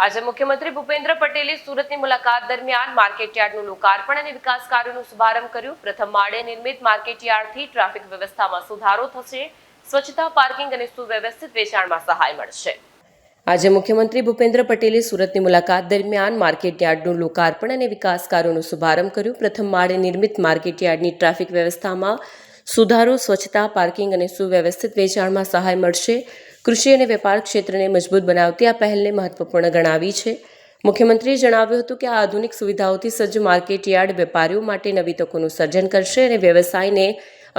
આજે મુખ્યમંત્રી ભૂપેન્દ્ર પટેલે સુરતની મુલાકાત દરમિયાન માર્કેટયાર્ડનું લોકાર્પણ અને વિકાસ કાર્યોનો શુભારંભ કર્યો। પ્રથમ માળે નિર્મિત માર્કેટયાર્ડથી ટ્રાફિક વ્યવસ્થામાં સુધારો થશે, સ્વચ્છતા, પાર્કિંગ અને સુવ્યવસ્થિત વેચાણમાં સહાય મળશે। આજે મુખ્યમંત્રી ભૂપેન્દ્ર પટેલે સુરતની મુલાકાત દરમિયાન માર્કેટયાર્ડનું લોકાર્પણ અને વિકાસ કાર્યોનો શુભારંભ કર્યો। પ્રથમ માળે નિર્મિત માર્કેટયાર્ડની ટ્રાફિક વ્યવસ્થામાં સુધારો, સ્વચ્છતા, પાર્કિંગ અને સુવ્યવસ્થિત વેચાણમાં સહાય મળશે। કૃષિ અને વેપાર ક્ષેત્રને મજબૂત બનાવતી આ પહેલને મહત્વપૂર્ણ ગણાવી છે। મુખ્યમંત્રીએ જણાવ્યું હતું કે આ આધુનિક સુવિધાઓથી સજ્જ માર્કેટયાર્ડ વેપારીઓ માટે નવી તકોનું સર્જન કરશે અને વ્યવસાયને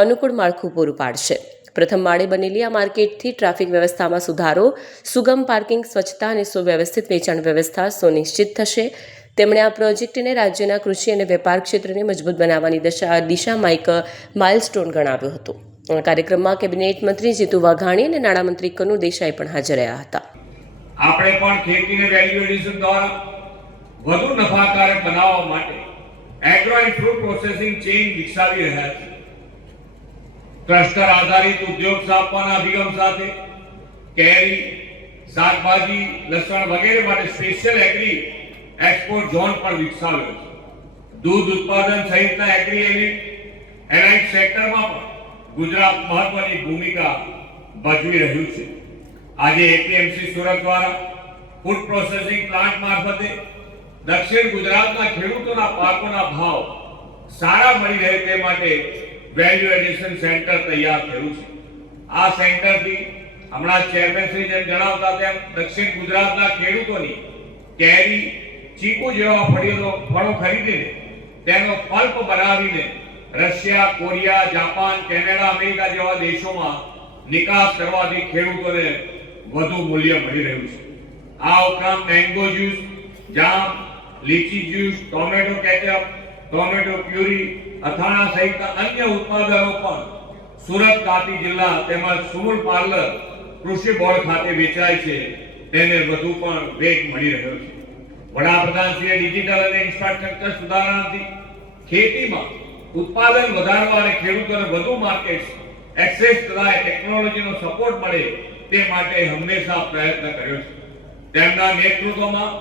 અનુકૂળ માળખું પૂરું પાડશે। પ્રથમ માળે બનેલી આ માર્કેટથી ટ્રાફિક વ્યવસ્થામાં સુધારો, સુગમ પાર્કિંગ, સ્વચ્છતા અને સુવ્યવસ્થિત વેચાણ વ્યવસ્થા સુનિશ્ચિત થશે। તેમણે આ પ્રોજેક્ટને રાજ્યના કૃષિ અને વેપાર ક્ષેત્રને મજબૂત બનાવવાની દિશામાં એક માઇલસ્ટોન ગણાવ્યો હતો। આ કાર્યક્રમમાં કેબિનેટ મંત્રી જીતુ વાઘાણી અને નાણામંત્રી કનુ દેસાઈ પણ હાજર રહ્યા હતા। આપણે પણ ખેતીને વેલ્યુ એડિશન દ્વારા વધુ નફાકારક બનાવવા માટે agro and fruit processing chain વિકસાવી રહ્યા છીએ। ક્લસ્ટર આધારિત ઉદ્યોગ સ્થાપવાના અભિગમ સાથે કેરી, શાકભાજી, લસણ વગેરે માટે સ્પેશિયલ એગ્રી એક્સપોર્ટ ઝોન પણ વિકસાવ્યો છે। દૂધ ઉત્પાદન સહિતના એગ્રી એલાઇડ સેક્ટરમાં પણ ગુજરાત મહત્વની ભૂમિકા ભજવી રહ્યું છે। આજે એપીએમસી સુરત દ્વારા ફૂડ પ્રોસેસિંગ પ્લાન્ટ મારફતે દક્ષિણ ગુજરાતના ખેડૂતોના પાકોના ભાવ સારા મળી રહે તે માટે વેલ્યુ એડિશન સેન્ટર તૈયાર થયું છે। આ સેન્ટરથી હમણાં ચેરમેન શ્રી જેમ જણાવતા તેમ દક્ષિણ ગુજરાતના ખેડૂતોની કેરી, ચીકુ જેવા ફળો ખરીદીને તેનો પલ્પ બનાવીને Russia, Korea, Japan, Canada, America જેવા દેશોમાં નિકાસ કરવાથી ખેડૂતોને વધુ મૂલ્ય મળી રહ્યું છે। આ ઉપરાંત mango juice, jam, litchi juice, tomato ketchup, tomato puree, અથાણા સહિતના અન્ય ઉત્પાદનો પણ સુરત, તાપી જિલ્લા તેમજ સુમૂલ પાર્લર કૃષિ બોર્ડ ખાતે વેચાય છે। તેને વધુ પણ વેગ મળી રહ્યો છે। વડાપ્રધાનશ્રીએ ડિજિટલ અને ઇન્ફ્રાસ્ટ્રક્ચર સુધારણાથી ખેતીમાં ઉત્પાદન વધારવા અને ખેડૂતોને વધુ માર્કેટ એક્સેસ તથા ટેકનોલોજીનો સપોર્ટ મળે તે માટે હંમેશા પ્રયત્ન કર્યો છે। તેમના નેતૃત્વમાં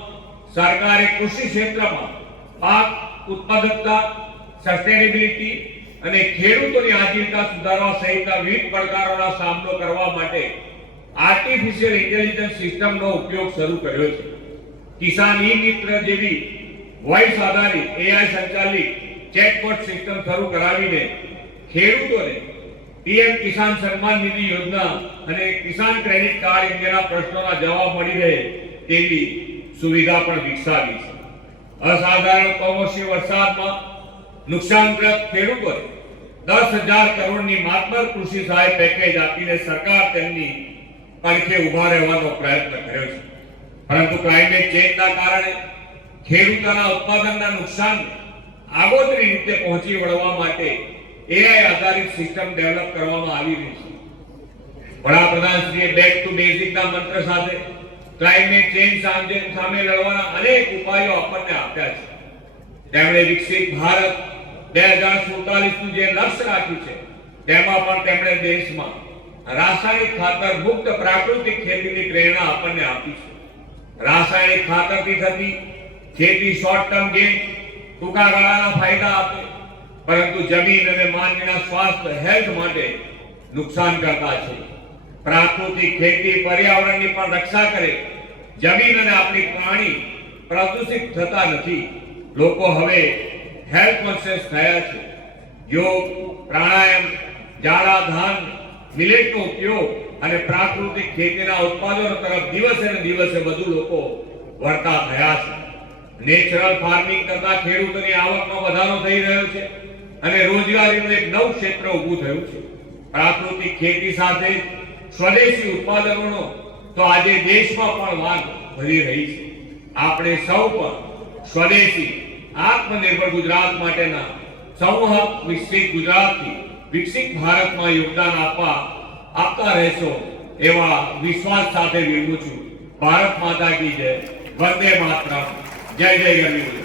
સરકારે કૃષિ ક્ષેત્રમાં પાક ઉત્પાદકતા, સસ્ટેનેબિલિટી અને ખેડૂતોની આજીવિકા સુધારવા સહિતના વિવિધ પડકારોનો સામનો કરવા માટે આર્ટિફિશિયલ ઇન્ટેલિજન્સ સિસ્ટમનો ઉપયોગ શરૂ કર્યો છે। કિસાન ઈ-મિત્ર જેવી વોઇસ આધારિત એઆઈ સંચાલિત ચેટબોટ સિસ્ટમ શરૂ કરાવીને ખેડૂતોને પીએમ કિસાન સન્માન નિધિ યોજના અને કિસાન ક્રેડિટ કાર્ડ અંગેના પ્રશ્નોના જવાબ મળી રહે તેવી સુવિધા પણ વિકસાવી છે। અસાધારણ કમોસમી વરસાદમાં નુકસાનગ્રસ્ત ખેડૂતોને 10,000 કરોડની માતબર કૃષિ સહાય પેકેજ આપીને સરકાર તેમની પડખે ઉભા રહેવાનો પ્રયત્ન કર્યો છે। પરંતુ ક્લાઇમેટ ચેન્જના કારણે ખેડૂતોના ઉત્પાદનના નુકસાનને આગોતરી રીતે પહોંચી વળવા માટે એઆઈ આધારિત સિસ્ટમ ડેવલપ કરવામાં આવી રહી છે। વડાપ્રધાનશ્રીએ બેક ટુ બેઝિકના મંત્ર સાથે ક્લાઇમેટ ચેન્જ સામે લડવાના અનેક ઉપાયો આપણને આપ્યા છે। તેમણે વિકસિત ભારત 2047નું જે લક્ષ્ય રાખ્યું છે તેમાં પણ તેમણે દેશમાં રાસાયણિક ખાતર મુક્ત પ્રાકૃતિક ખેતીની પ્રેરણા આપણને આપી છે। રાસાયણિક ખાતરથી થતી ખેતી શોર્ટ ટર્મ ગેઇન, ટૂંકા ગાળાના ફાયદા આપે, પરંતુ જમીન અને માનવીના સ્વાસ્થ્ય હેલ્થ માટે નુકસાન કરતા છે। પ્રાકૃતિક ખેતી પર્યાવરણની પણ રક્ષા કરે, જમીન અને આપણી પ્રાણી પ્રદૂષિત થતા નથી। લોકો હવે હેલ્થ કોન્શિયસ થયા છે। યોગ, પ્રાણાયામ, જાડા ધાન, મિલેટનો ઉપયોગ અને પ્રાકૃતિક ખેતીના ઉત્પાદનો તરફ દિવસે ને દિવસે વધુ લોકો વળતા થયા છે। નેચરલ ફાર્મિંગ કરતા ખેડૂતોની આવકમાં વધારો થઈ રહ્યો છે અને રોજગારીનું એક નવું ક્ષેત્ર ઊભું થયું છે। પ્રાકૃતિક ખેતી સાથે સ્વદેશી ઉત્પાદનોનો તો આજે દેશમાં પણ માંગ વધી રહી છે। આપણે સૌ પણ સ્વદેશી આત્મનિર્ભર ગુજરાત માટેના સંવાહક વિકસિત ગુજરાતથી વિકસિત ભારતમાં યોગદાન આપતા રહેશો એવા વિશ્વાસ સાથે વિરમું છું। ભારત માતા કી જય, વંદે માતરમ, જય જય ગરવી।